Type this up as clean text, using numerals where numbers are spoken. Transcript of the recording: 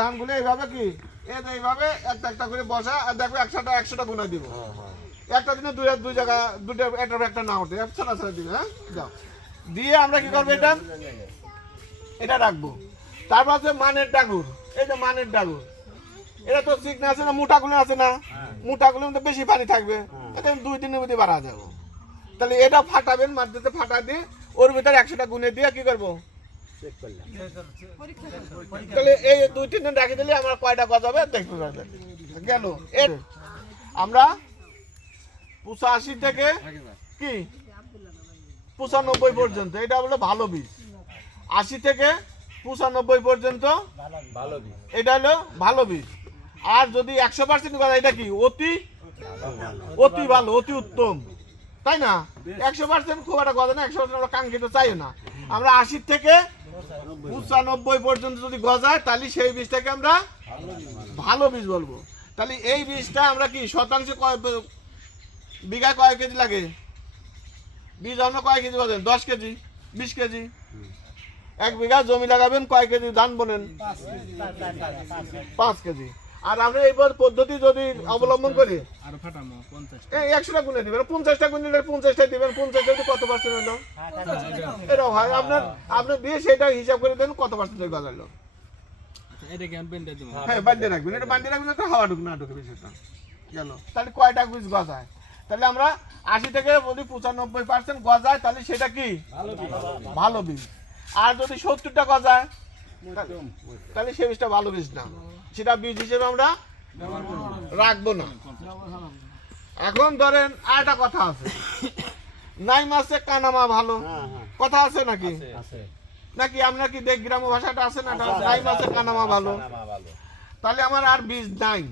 ধানগুলো এইভাবে কি এইভাবে একটা একটা করে বসা, আর দেখো 100টা গুণা দিব। একটা দিনে দুই জায়গা দুটো একটা না ওঠে, ছাড়া দিবে। হ্যাঁ, যাও দিয়ে আমরা কি করবো, এটা রাখবো। তারপর আছে মানের ডাগুর। এই যে মানের ডাগুর, এটা তো ঠিক না আছে না, মোটাগুলো আছে না, মোটাগুলো মধ্যে বেশি পানি থাকবে, এটা 2 দিনের মধ্যে বাড়া যাবো। তাহলে এটা ফাটাবেন, মাটিতে ফাটা দিয়ে ওর ভিতরে 100টা গুনে দিয়ে কি করবো, তাহলে এই 2-3 দিন রাখি দিলে আমার কয়টা গজাবে দেখতে পারবেন। গেল এর আমরা 85 থেকে কি 95 পর্যন্ত এটা হলো ভালো বীজ। 80 থেকে 95 পর্যন্ত এটা হলো ভালো বীজ। আর যদি 100% গজা, এটা কি অতি ভালো, অতি উত্তম, তাই না? 100% খুব একটা গজা না, 100% আমরা কাঙ্ক্ষিত চাই না। আমরা 80 থেকে 95 পর্যন্ত যদি গজায়, তাহলে সেই বীজটাকে আমরা ভালো বীজ বলবো। তাহলে এই বীজটা আমরা কি শতাংশে বিঘায় কয় কেজি লাগে? বীজ আমরা কয় কেজি বলেন? 10 কেজি, 20 কেজি। 1 বিঘা জমি লাগাবেন, কয় কেজি ধান বোনেন? 5 কেজি। আর আমরা এই পদ্ধতি যদি অবলম্বন করি, 100টা গুণে দিবেন, 50টা গুণে 50টা দিবেন, 50টা কত পার্সেন্ট হলো? এরকম হয়। আপনি দিয়ে সেটা হিসাব করে দেন কত পার্সেন্ট গজালো। হ্যাঁ, বান্ধিয়ে রাখবেন, এটা বান্ধিয়ে রাখবেন, তো হাওয়া ঢুক না ঢুকে বিষয়টা গেল। তাহলে কয়টা বীজ গজায়? তাহলে আমরা 80 থেকে যদি 95% গজায়, তাহলে সেটা কি ভালো বীজ। আর যদি 70টা গজায়, তাহলে সেই বীজটা ভালো বীজ না, সেটা বীজ হিসেবে আমরা রাখবো না। এখন ধরেন আর একটা কথা আছে, নাই মাছে কানামা ভালো, কথা আছে নাকি? নাকি আপনার কি দেখ গ্রাম্য ভাষাটা আছে না, নাই মাছে কানামা ভালো। তাহলে আমার আর বীজ নাই।